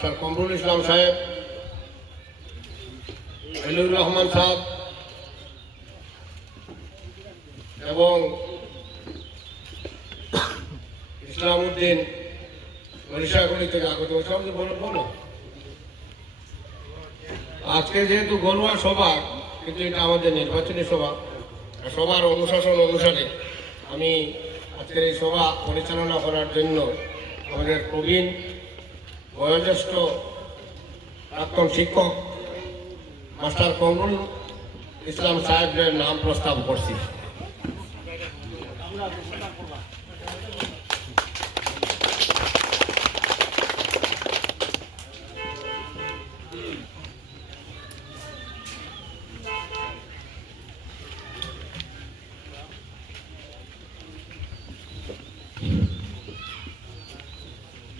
Master Kamrul ইসলাম সাহেব, এলুর রহমান সাহেব এবং ইসলাম উদ্দিন বরিশাগুলি থেকে আগত সবচেয়ে বলো। আজকে যেহেতু গরুয়া সভা, কিন্তু এটা আমাদের নির্বাচনী সভা, সবার অনুশাসন অনুসারে আমি আজকের এই সভা পরিচালনা করার জন্য আমাদের প্রবীণ বয়োজ্যেষ্ঠ প্রাক্তন শিক্ষক মাস্টার কমরুল ইসলাম সাহেবের নাম প্রস্তাব করছি।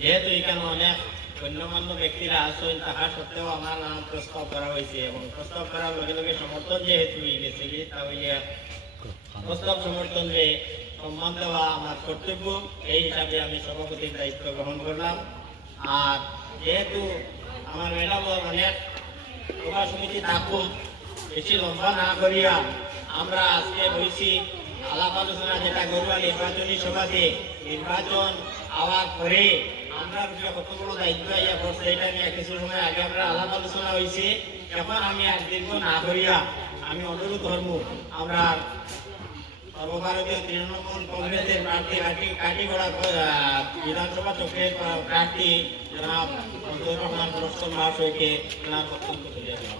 যেহেতু এখানে অনেক গণ্যমান্য ব্যক্তিরা আসেন, তাহা সত্ত্বেও আমার নাম প্রস্তাব করা হয়েছে এবং প্রস্তাব করার লগে লগে সমর্থন যেহেতু গেছে, তাহলে প্রস্তাব সমর্থনকে সম্মান দেওয়া আমার কর্তব্য। এই হিসাবে আমি সভাপতির দায়িত্ব গ্রহণ করলাম। আর যেহেতু আমার ম্যাডাম অনেক সভা সমিতি থাকুক, বেশি লম্বা না করিয়া আমরা আজকে বলছি আলাপ আলোচনা, যেটা গরুয়া নির্বাচনী সভাতে নির্বাচন হওয়ার পরে আমরা কত বড় দায়িত্ব ইয়া করছে, এটা নিয়ে কিছু সময় আগে আমরা আলাপ আলোচনা হয়েছে। এখন আমি আর দীর্ঘ না করিয়া আমি অনুরোধ ধর্ম আমরা সর্বভারতীয় তৃণমূল কংগ্রেসের প্রার্থী কাটিগড়া বিধানসভা চক্রের প্রার্থী জনাব আব্দুর রহমান রহমান মহাশয়কে ওনার বক্তব্য তুলে দেওয়া।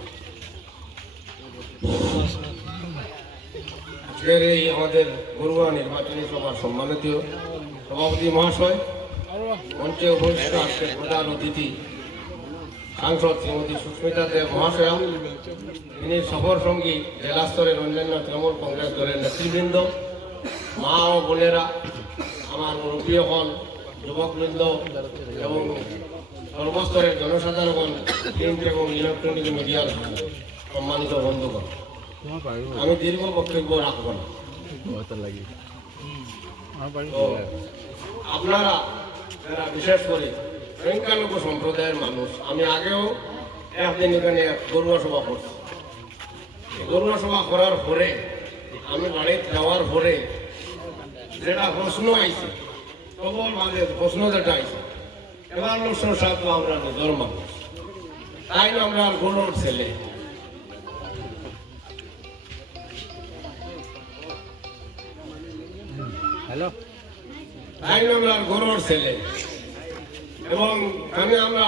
আজকের এই আমাদের গরুয়া নির্বাচনী সভার সম্মানিত সভাপতি মহাশয়, মঞ্চে উপস্থিত আজকের প্রধান অতিথি সাংসদ শ্রীমতী সুস্মিতা দেব মহাশয়া, তিনি সফর সঙ্গী জেলা স্তরের অন্যান্য তৃণমূল কংগ্রেস দলের নেতৃবৃন্দ, মা ও বোনেরা, আমার মুরব্বীগণ, যুবকবৃন্দ এবং সর্বস্তরের জনসাধারণ, প্রিন্ট এবং ইলেকট্রনিক মিডিয়ার সম্মানিত বন্ধুগণ, আমি দীর্ঘ বক্তব্য রাখব না। আপনারা যারা বিশেষ করে সংখ্যালঘু সম্প্রদায়ের মানুষ, আমি আগেও একদিন এখানে গরুয়া সভা করছি। গরুয়া সভা করার পরে আমি বাড়িতে যাওয়ার পরে যেটা প্রশ্ন আইছে, প্রবল মানে প্রশ্ন যেটা আইছে, এবার লোকসর সাথে আমরা নিজের মানুষ, তাই না আমরা গরুর ছেলে, তাই না আমরা গরুর ছেলে, এবং আমরা